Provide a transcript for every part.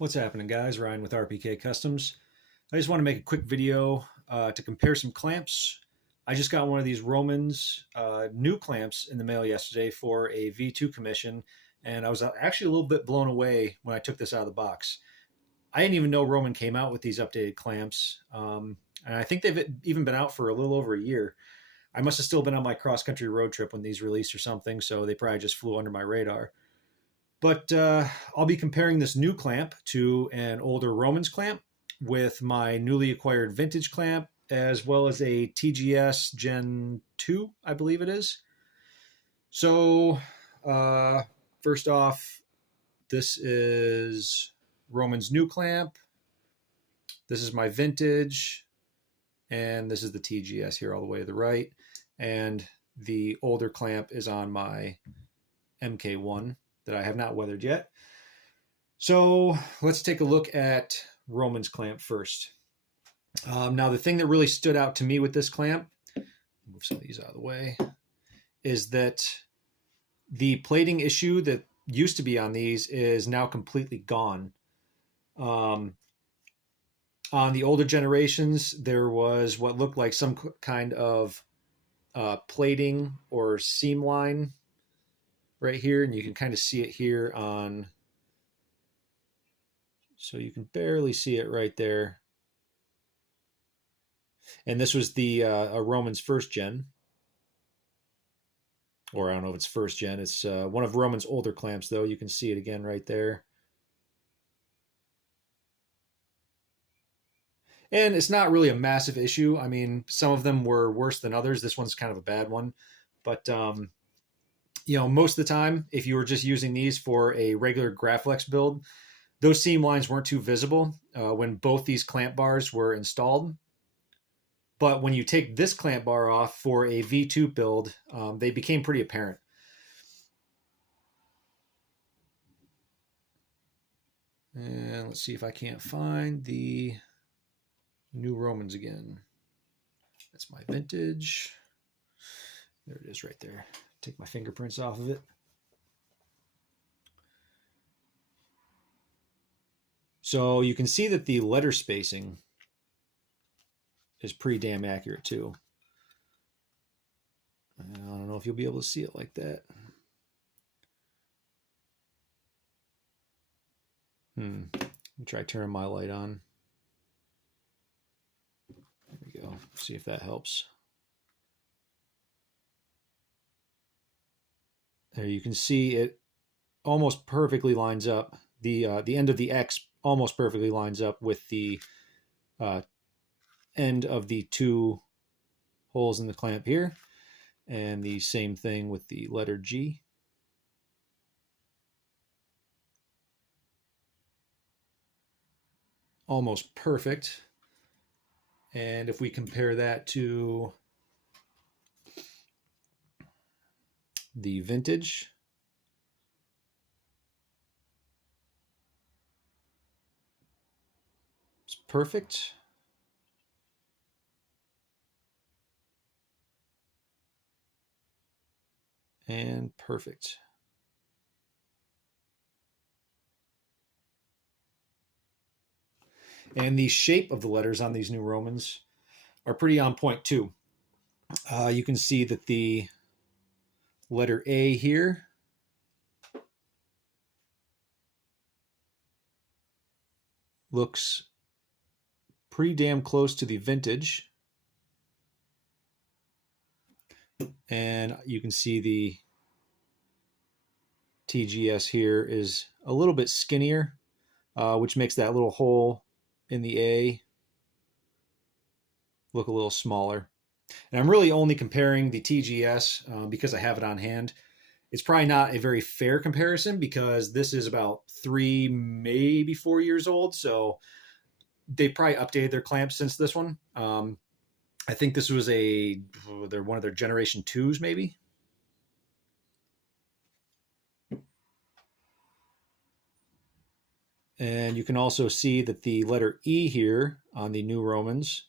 What's happening, guys? Ryan with RPK Customs. I just want to make a quick video to compare some clamps. I just got one of these Romans new clamps in the mail yesterday for a V2 commission, and I was actually a little bit blown away when I took this out of the box. I didn't even know Roman came out with these updated clamps, and I think they've even been out for a little over a year. I must have still been on my cross-country road trip when these released or something, so they probably just flew under my radar. But I'll be comparing this new clamp to an older Romans clamp with my newly acquired vintage clamp, as well as a TGS Gen 2, I believe it is. So, first off, this is Roman's new clamp. This is my vintage, and this is the TGS here all the way to the right. And the older clamp is on my MK1 that I have not weathered yet. So let's take a look at Roman's clamp first. Now, the thing that really stood out to me with this clamp, move some of these out of the way, is that the plating issue that used to be on these is now completely gone. On the older generations, there was what looked like some kind of plating or seam line right here, and you can kind of see it here on, so you can barely see it right there. And this was the a Roman's first gen, or I don't know if it's first gen. It's one of Roman's older clamps, though. You can see it again right there. And it's not really a massive issue. I mean, some of them were worse than others. This one's kind of a bad one. But, you know, most of the time, if you were just using these for a regular Graflex build, those seam lines weren't too visible when both these clamp bars were installed. But when you take this clamp bar off for a V2 build, they became pretty apparent. And let's see if I can't find the new Romans again. That's my vintage. There it is right there. Take my fingerprints off of it. So you can see that the letter spacing is pretty damn accurate too. I don't know if you'll be able to see it like that. Let me try turning my light on. There we go. See if that helps. There you can see it almost perfectly lines up. The end of the X almost perfectly lines up with the end of the two holes in the clamp here. And the same thing with the letter G. Almost perfect. And if we compare that to the vintage, it's perfect. And perfect. And the shape of the letters on these new Romans are pretty on point too. You can see that the letter A here looks pretty damn close to the vintage. And you can see the TGS here is a little bit skinnier, which makes that little hole in the A look a little smaller. And I'm really only comparing the TGS because I have it on hand. It's probably not a very fair comparison because this is about 3, maybe 4 years old. So they probably updated their clamps since this one. I think this was they're one of their generation 2s maybe. And you can also see that the letter E here on the new Romans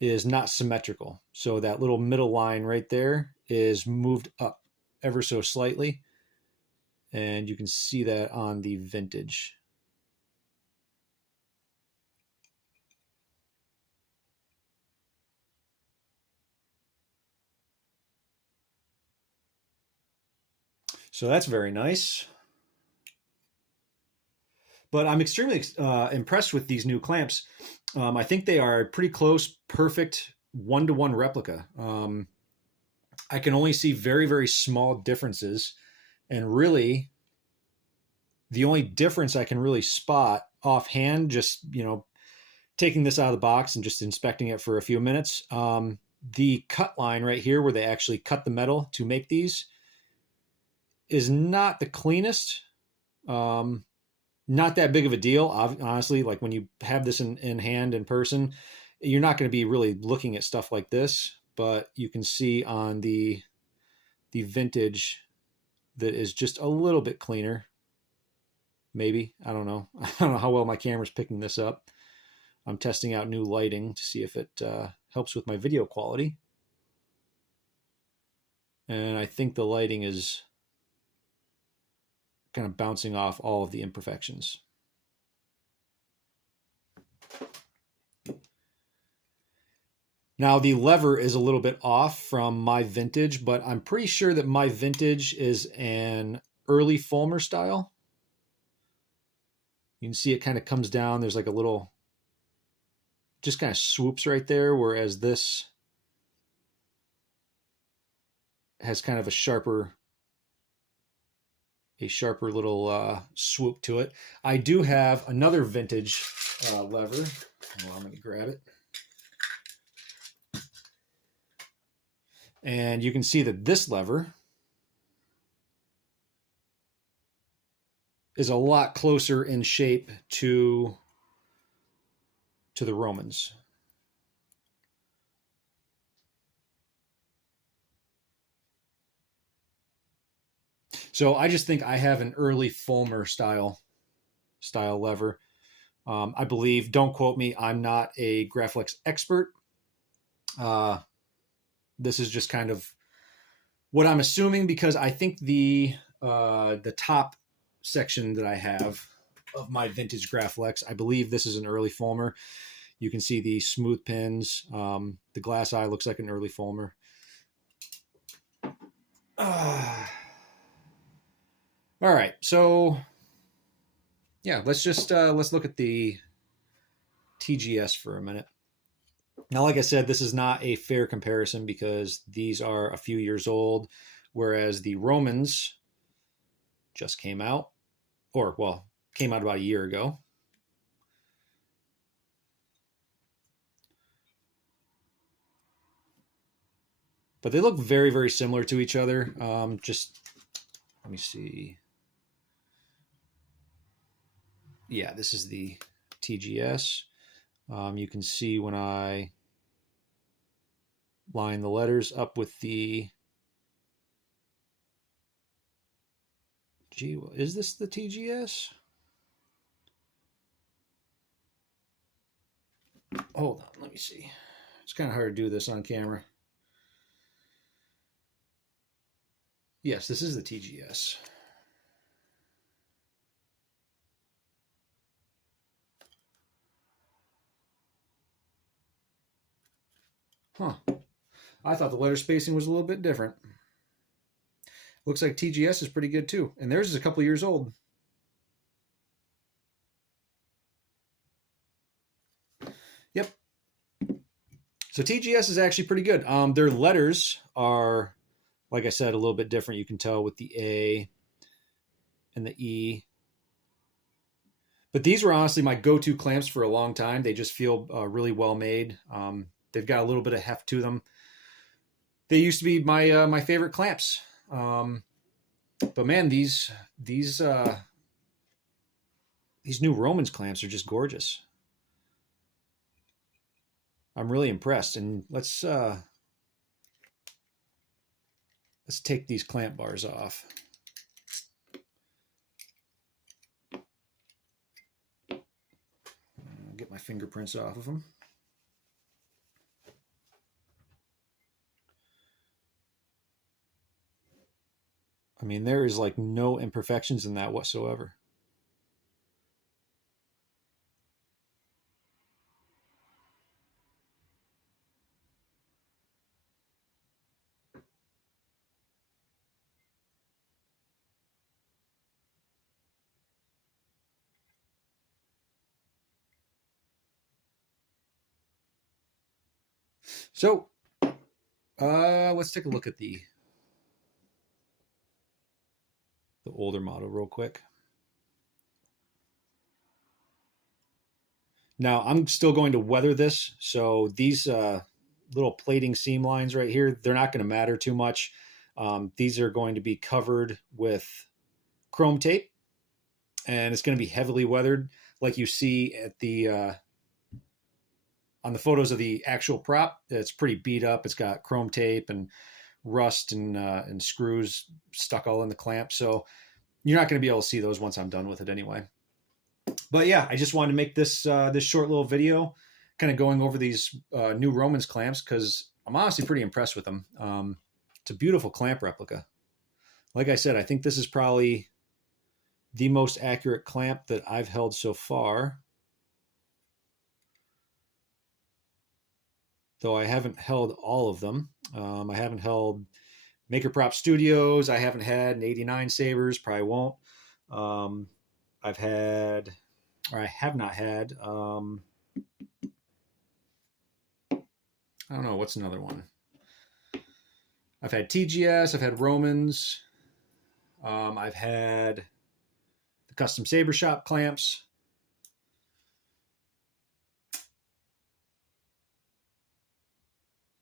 is not symmetrical. So that little middle line right there is moved up ever so slightly. And you can see that on the vintage. So that's very nice. But I'm extremely impressed with these new clamps. I think they are pretty close, perfect one-to-one replica. I can only see very, very small differences. And really, the only difference I can really spot offhand, just, taking this out of the box and just inspecting it for a few minutes, the cut line right here where they actually cut the metal to make these is not the cleanest. Not that big of a deal, honestly. Like when you have this in hand in person, you're not going to be really looking at stuff like this, but you can see on the vintage that is just a little bit cleaner. Maybe, I don't know. I don't know how well my camera's picking this up. I'm testing out new lighting to see if it helps with my video quality. And I think the lighting is kind of bouncing off all of the imperfections. Now the lever is a little bit off from my vintage, but I'm pretty sure that my vintage is an early Fulmer style. You can see it kind of comes down. There's like a little, just kind of swoops right there, whereas this has kind of a sharper little swoop to it. I do have another vintage lever. Well, I'm going to grab it. And you can see that this lever is a lot closer in shape to the Romans. So I just think I have an early Fulmer style lever. I believe, don't quote me, I'm not a Graflex expert. This is just kind of what I'm assuming, because I think the top section that I have of my vintage Graflex, I believe this is an early Fulmer. You can see the smooth pins. The glass eye looks like an early Fulmer. All right, so yeah, let's look at the TGS for a minute. Now, like I said, this is not a fair comparison because these are a few years old, whereas the Romans just came out, or well, came out about a year ago. But they look very, very similar to each other. Just let me see. Yeah, this is the TGS. You can see when I line the letters up with the G. Is this the TGS? Hold on, let me see. It's kind of hard to do this on camera. Yes, this is the TGS. Huh. I thought the letter spacing was a little bit different. Looks like TGS is pretty good too. And theirs is a couple years old. Yep. So TGS is actually pretty good. Their letters are, like I said, a little bit different. You can tell with the A and the E. But these were honestly my go-to clamps for a long time. They just feel really well made. They've got a little bit of heft to them. They used to be my favorite clamps. But man, these new Romans clamps are just gorgeous. I'm really impressed. And let's take these clamp bars off. Get my fingerprints off of them. I mean, there is like no imperfections in that whatsoever. So let's take a look at the older model real quick. Now I'm still going to weather this, so these little plating seam lines right here, they're not going to matter too much. These are going to be covered with chrome tape, and it's going to be heavily weathered, like you see at the on the photos of the actual prop. It's pretty beat up. It's got chrome tape and rust and screws stuck all in the clamp, so you're not going to be able to see those once I'm done with it anyway. But yeah, I just wanted to make this this short little video, kind of going over these new Romans clamps because I'm honestly pretty impressed with them. It's a beautiful clamp replica. Like I said, I think this is probably the most accurate clamp that I've held so far. Though I haven't held all of them. I haven't held Maker Prop Studios. I haven't had an 89 Sabers. Probably won't. I've had, or I have not had, I don't know, what's another one? I've had TGS, I've had Romans, I've had the Custom Saber Shop clamps.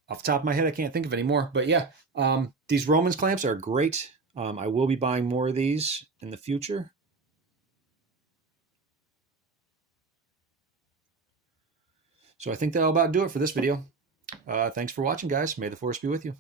Off the top of my head, I can't think of any more. But yeah, these Romans clamps are great. I will be buying more of these in the future. So I think that'll about do it for this video. Thanks for watching, guys. May the force be with you.